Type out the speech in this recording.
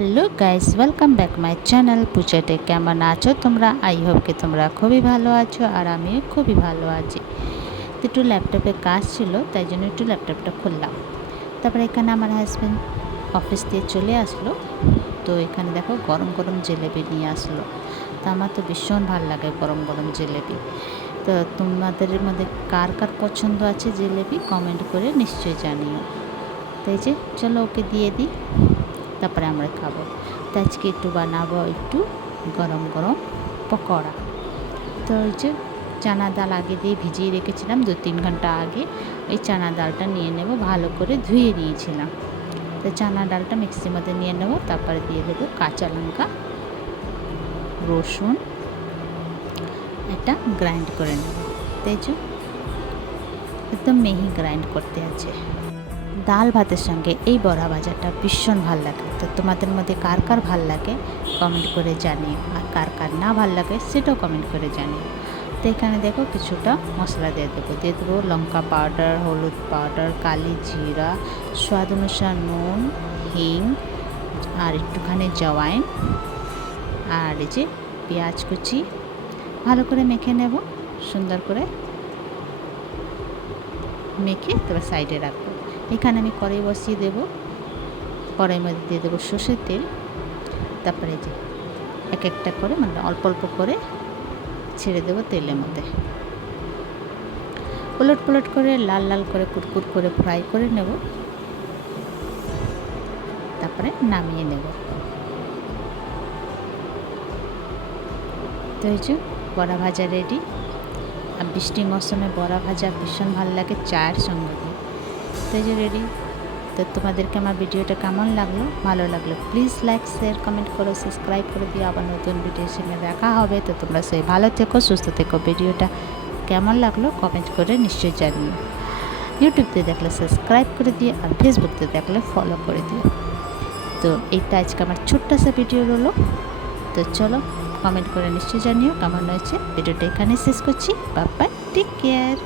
Hello guys, welcome back my channel পুজোতে। কেমন আছো তোমরা? আই হোপ কি তোমরা খুবই ভালো আছো আর আমিও খুবই ভালো আছি। তো একটু ল্যাপটপে কাজ ছিল, তাই জন্য একটু ল্যাপটপটা খুললাম। তারপরে এখানে আমার হাজব্যান্ড অফিস দিয়ে চলে আসলো। তো এখানে দেখো গরম গরম জিলেবি নিয়ে আসলো। তো আমার তো ভীষণ ভালো লাগে গরম গরম জিলেবি। তো তোমাদের মধ্যে কার কার পছন্দ আছে জিলেবি কমেন্ট করে নিশ্চয়ই জানিও। তাই যে চলো ওকে দিয়ে দিই, তারপরে আমরা খাবো। তো আজকে একটু বানাবো একটু গরম গরম পকোড়া। তো ওই যে চানা ডাল আগে দিয়ে ভিজিয়ে রেখেছিলাম 2-3 ঘন্টা আগে। এই চানা ডালটা নিয়ে নেব, ভালো করে ধুয়ে নিয়েছিলাম। তো চানা ডালটা মিক্সির মধ্যে নিয়ে নেব, তারপরে দিয়ে দেবো কাঁচা লঙ্কা, রসুন, এটা গ্রাইন্ড করে নেব। তাই যে একদম মিহি গ্রাইন্ড করতে আছে। ডাল ভাতের সঙ্গে এই বড়া ভাজাটা ভীষণ ভাল লাগে। তো তোমাদের মধ্যে কার কার ভাল লাগে কমেন্ট করে জানিও, আর কার কার না ভাল লাগে সেটাও কমেন্ট করে জানিও। তো এখানে দেখো কিছুটা মশলা দিয়ে দেবো লঙ্কা পাউডার, হলুদ পাউডার, কালি জিরা, স্বাদ অনুসার নুন, হিং, আর একটুখানি জওয়াইন, আর এই যে পেঁয়াজ কুচি। ভালো করে মেখে নেব, সুন্দর করে মেখে তারপর সাইডে রাখবো। এখানে আমি কড়াই বসিয়ে দেবো, কড়াইয়ের মধ্যে দিয়ে দেবো সর্ষের তেল। তারপরে যে এক একটা করে মানে অল্প অল্প করে ছেড়ে দেবো তেলের মধ্যে। উলট পালট করে লাল লাল করে কুটকুট করে ফ্রাই করে নেব, তারপরে নামিয়ে নেব। তো এই যে বড়া ভাজা রেডি। আর বৃষ্টির মৌসুমে বড়া ভাজা ভীষণ ভালো লাগে চায়ের সঙ্গে। তো এই যে রেডি। তো তোমাদেরকে আমার ভিডিওটা কেমন লাগলো? ভালো লাগলো প্লিজ লাইক শেয়ার কমেন্ট করো, সাবস্ক্রাইব করে দিও। আবার নতুন ভিডিওর সঙ্গে দেখা হবে। তো তোমরা সেই ভালো থেকো, সুস্থ থেকো। ভিডিওটা কেমন লাগলো কমেন্ট করে নিশ্চয়ই জানিও। ইউটিউবতে দেখলে সাবস্ক্রাইব করে দিও, আর ফেসবুকতে দেখলে ফলো করে দিও। তো এইটা আজকে আমার ছোট্ট সা ভিডিও রইলো। তো চলো কমেন্ট করে নিশ্চয়ই জানিও কেমন হয়েছে। ভিডিওটা এখানে শেষ করছি। Bye bye, take care.